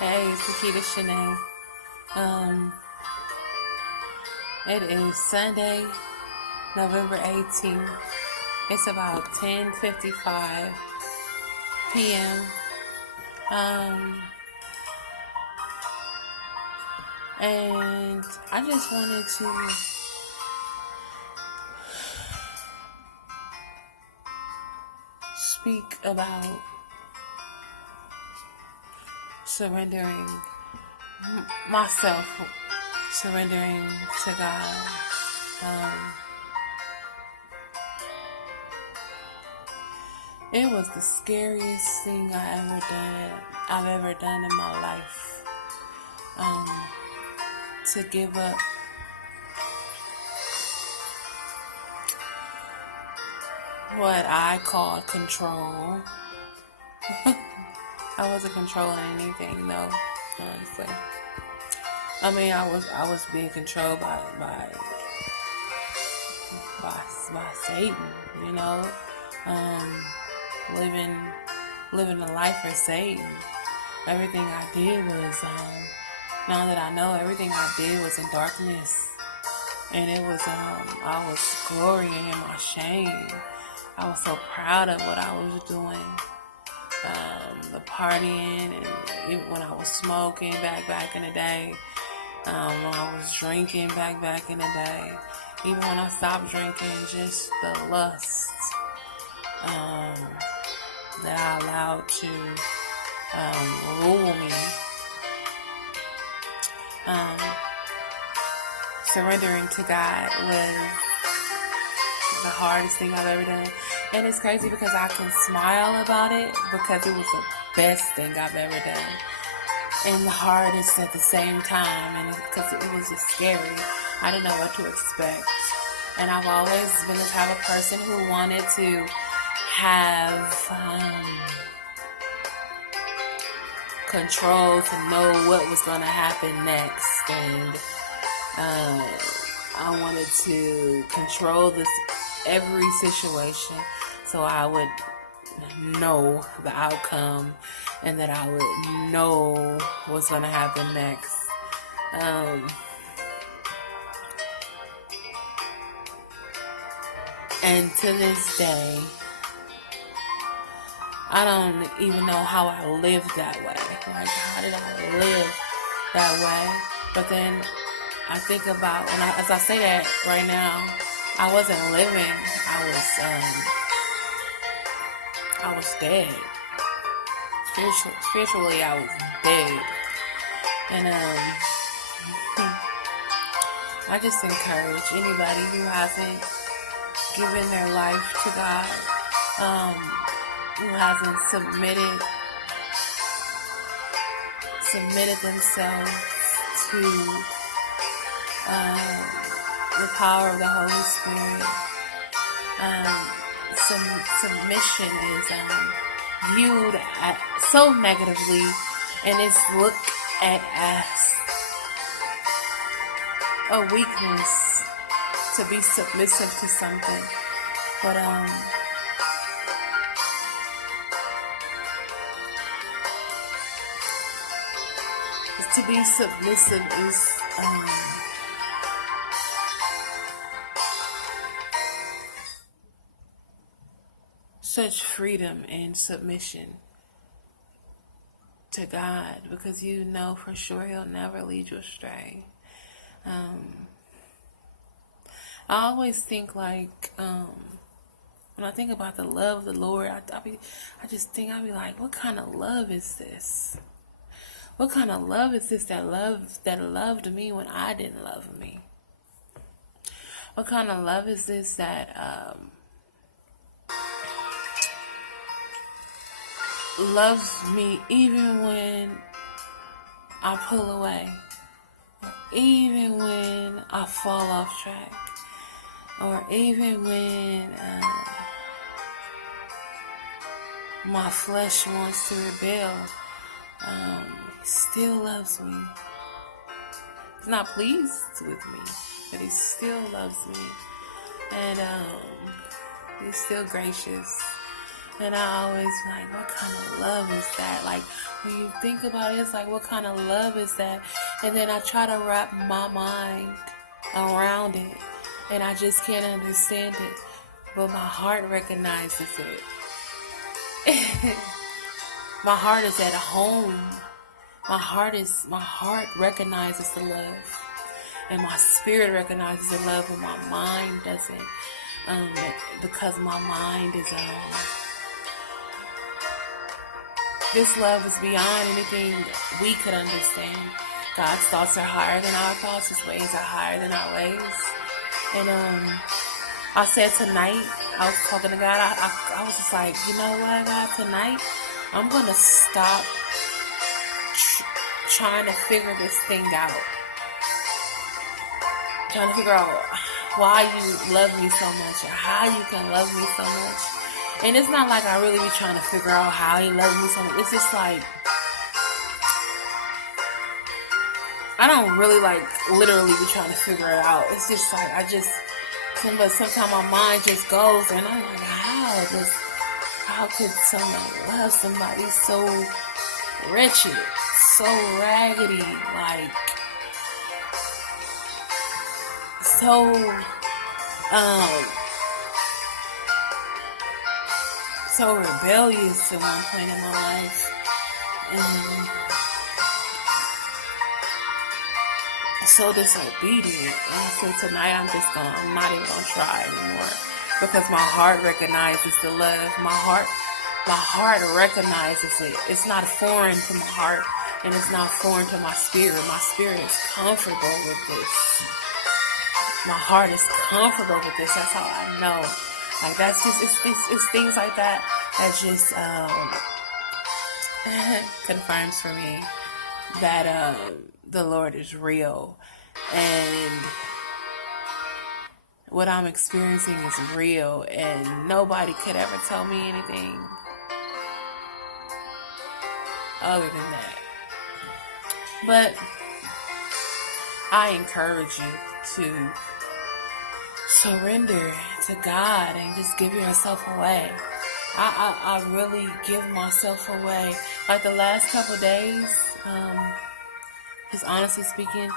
Hey, it's Akita Shanae. Um, it is Sunday, November 18th. It's about 10:55 p.m. And I just wanted to speak about surrendering myself, surrendering to God. It was the scariest thing I've ever done in my life. To give up what I call control. I wasn't controlling anything, no, honestly. I mean, I was being controlled by Satan, you know, living a life for Satan. Everything I did was, now that I know, everything I did was in darkness, and it was, I was glorying in my shame. I was so proud of what I was doing, the partying, and even when I was smoking back in the day, when I was drinking back in the day, even when I stopped drinking, just the lust that I allowed to rule me. Surrendering to God was the hardest thing I've ever done. And it's crazy because I can smile about it because it was the best thing I've ever done. And the hardest at the same time. And because it was just scary. I didn't know what to expect. And I've always been the type of person who wanted to have control to know what was going to happen next. And I wanted to control every situation so I would know the outcome and that I would know what's going to happen next. And to this day, I don't even know how I lived that way. Like, how did I live that way? But then I think about as I say that right now, I wasn't living. I was dead. Spiritually, I was dead. And I just encourage anybody who hasn't given their life to God, who hasn't submitted themselves to the power of the Holy Spirit. Submission is viewed so negatively, and it's looked at as a weakness to be submissive to something. But to be submissive is such freedom and submission to God, because you know for sure He'll never lead you astray. I always think like when I think about the love of the Lord, I'd be like, what kind of love is this? What kind of love is this that loved me when I didn't love me? What kind of love is this that loves me even when I pull away, even when I fall off track, or even when my flesh wants to rebel? He still loves me. He's not pleased with me, but He still loves me, and He's still gracious. And I always like, what kind of love is that? Like, when you think about it, it's like, what kind of love is that? And then I try to wrap my mind around it, and I just can't understand it. But my heart recognizes it. My heart is at home. My heart recognizes the love, and my spirit recognizes the love, but my mind doesn't. Because my mind is this love is beyond anything we could understand. God's thoughts are higher than our thoughts. His ways are higher than our ways. And I said tonight, I was talking to God. I was just like, you know what, God, tonight I'm gonna stop trying to figure this thing out. Trying to figure out why you love me so much, or how you can love me so much. And it's not like I really be trying to figure out how he loves me so much. It's just like, I don't really like literally be trying to figure it out. It's just like, but sometimes my mind just goes, and I'm like, how could someone love somebody so wretched, so raggedy, like, so rebellious at one point in my life, and so disobedient. And I said tonight I'm not even gonna try anymore, because my heart recognizes the love. My heart recognizes it. It's not foreign to my heart, and it's not foreign to my spirit. My spirit is comfortable with this. My heart is comfortable with this. That's how I know. Like, that's just, it's things like that just confirms for me that the Lord is real, and what I'm experiencing is real, and nobody could ever tell me anything other than that. But I encourage you to surrender to God and just give yourself away. I really give myself away. Like the last couple days, just honestly speaking,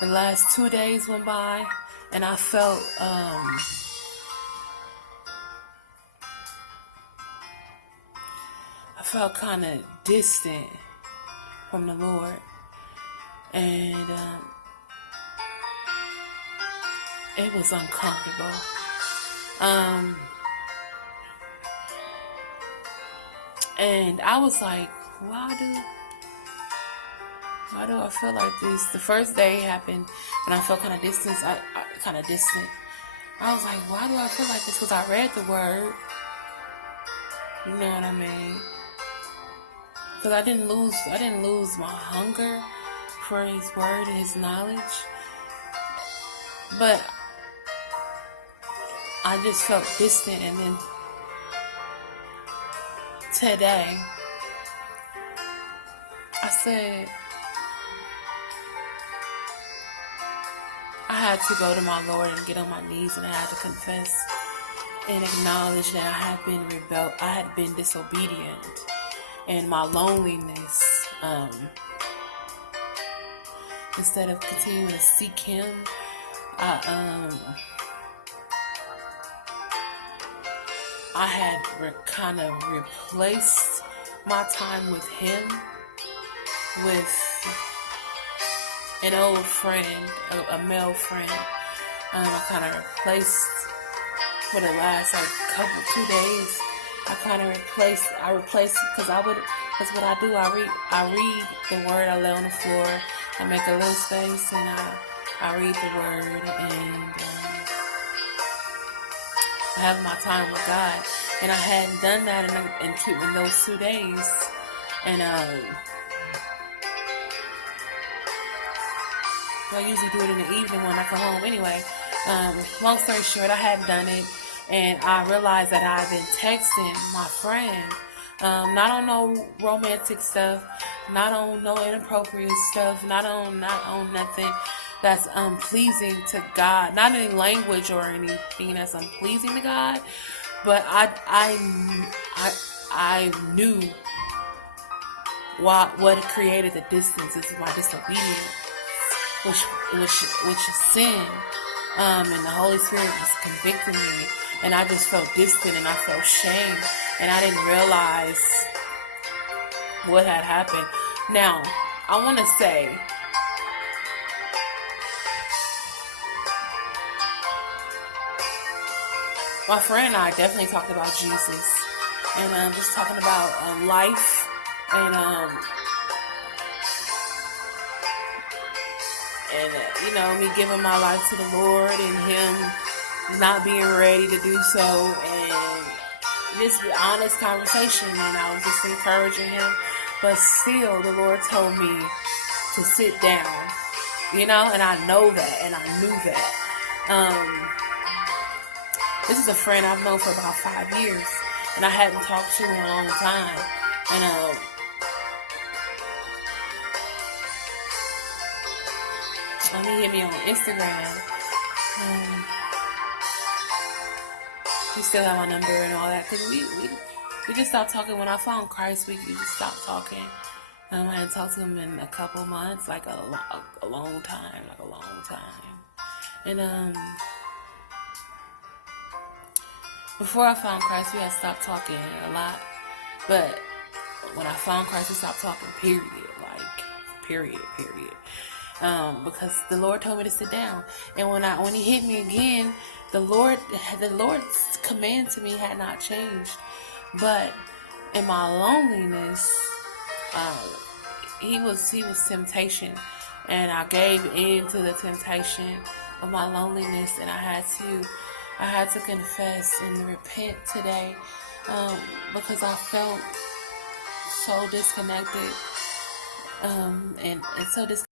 the last 2 days went by, and I felt kind of distant from the Lord, and it was uncomfortable. And I was like, why do I feel like this? The first day happened when I felt kind of distant. I was like, why do I feel like this? Because I read the word. You know what I mean? Because I didn't lose my hunger for his word and his knowledge. But I just felt distant. And then today, I said, I had to go to my Lord and get on my knees, and I had to confess and acknowledge that I had been disobedient, and my loneliness, instead of continuing to seek him, I had kind of replaced my time with him with an old friend, a male friend. I kind of replaced, for the last 2 days, I replaced, because that's what I do. I read the word, I lay on the floor, I make a little space, and I read the word, and I have my time with God. And I hadn't done that in those 2 days. And I usually do it in the evening when I come home. Anyway, long story short, I hadn't done it, and I realized that I've been texting my friend, not on no romantic stuff, not on no inappropriate stuff, not on nothing that's unpleasing to God, not any language or anything that's unpleasing to God, But I knew what created the distance is my disobedience, which is sin. And the Holy Spirit was convicting me, and I just felt distant, and I felt shame, and I didn't realize what had happened. Now, I want to say, my friend and I definitely talked about Jesus, and just talking about life, and me giving my life to the Lord, and Him not being ready to do so, and just the honest conversation, and I was just encouraging him, but still the Lord told me to sit down, and I know that, and I knew that. This is a friend I've known for about 5 years, and I hadn't talked to in a long time, and he hit me on Instagram. He still have my number and all that, because we just stopped talking. When I found Christ, we just stopped talking. I hadn't talked to him in a couple months, like a long time. And before I found Christ, we had stopped talking a lot. But when I found Christ, we stopped talking, period. Because the Lord told me to sit down. And when he hit me again, the Lord's command to me had not changed. But in my loneliness, he was temptation, and I gave in to the temptation of my loneliness, and I had to confess and repent today, because I felt so disconnected, and so disconnected.